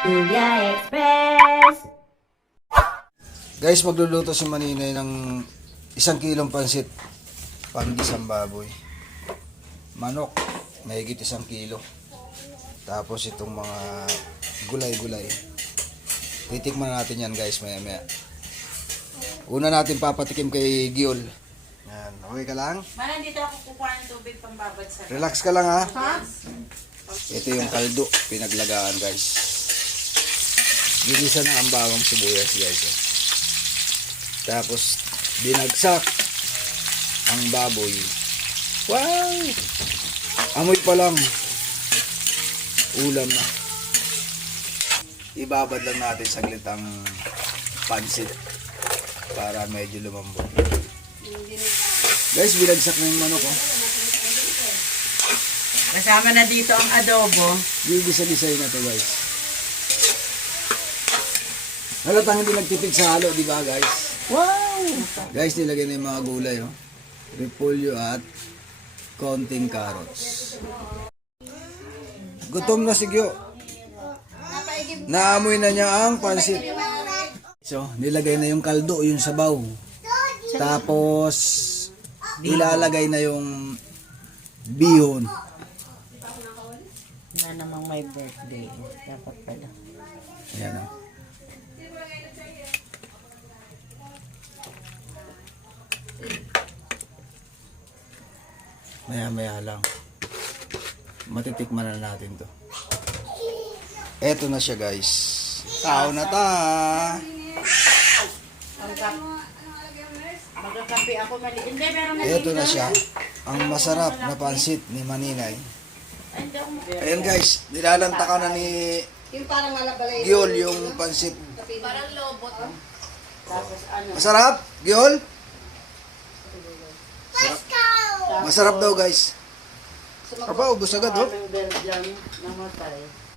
Kuya Express. Guys, magluluto si Maninay ng 1 kilong pansit panggisang baboy. Manok, mahigit 1 kilo. Tapos itong mga gulay-gulay. Titikman natin yan guys maya maya. Una natin papatikim kay Giol. Yan, okay ka lang? Mana, dito ako kukuha ng tubig pambabad sa... Relax ka lang ha. Ito yung kaldo, pinaglagaan guys. Ginisa na ang bawang sibuyas guys. Tapos binagsak ang baboy. Wow! Amoy pa lang. Ulam na. Ibabad lang natin saglit ang pansit para medyo lumambot. Guys, binagsak na yung manok oh. Kasama na dito ang adobo. Gigisa-gisay na to guys. Halatang hindi nagtipid sa halo, di ba guys? Wow! Guys, nilagay na yung mga gulay oh. Repolyo at konting carrots. Gutom na si Gyo. Naamoy na niya ang pansit. So, nilagay na yung kaldo, yung sabaw. Tapos, ilalagay na yung bihon. Na namang may birthday. Dapat pala. Ayan o. Maya-maya lang. Matitikman na natin to. Eto na siya guys. Tao na ta. Magkakape ako mali. Hindi, meron na Eto na siya. Ang masarap na pansit ni Maninay. Ayan guys. Nilalantakan na ni Yung parang malabalay. Giol yung pansit. Parang lobot. Tapos ano? Masarap? Giol? Masarap daw guys. Aba, ubos agad oh. Ang Belgian namatay.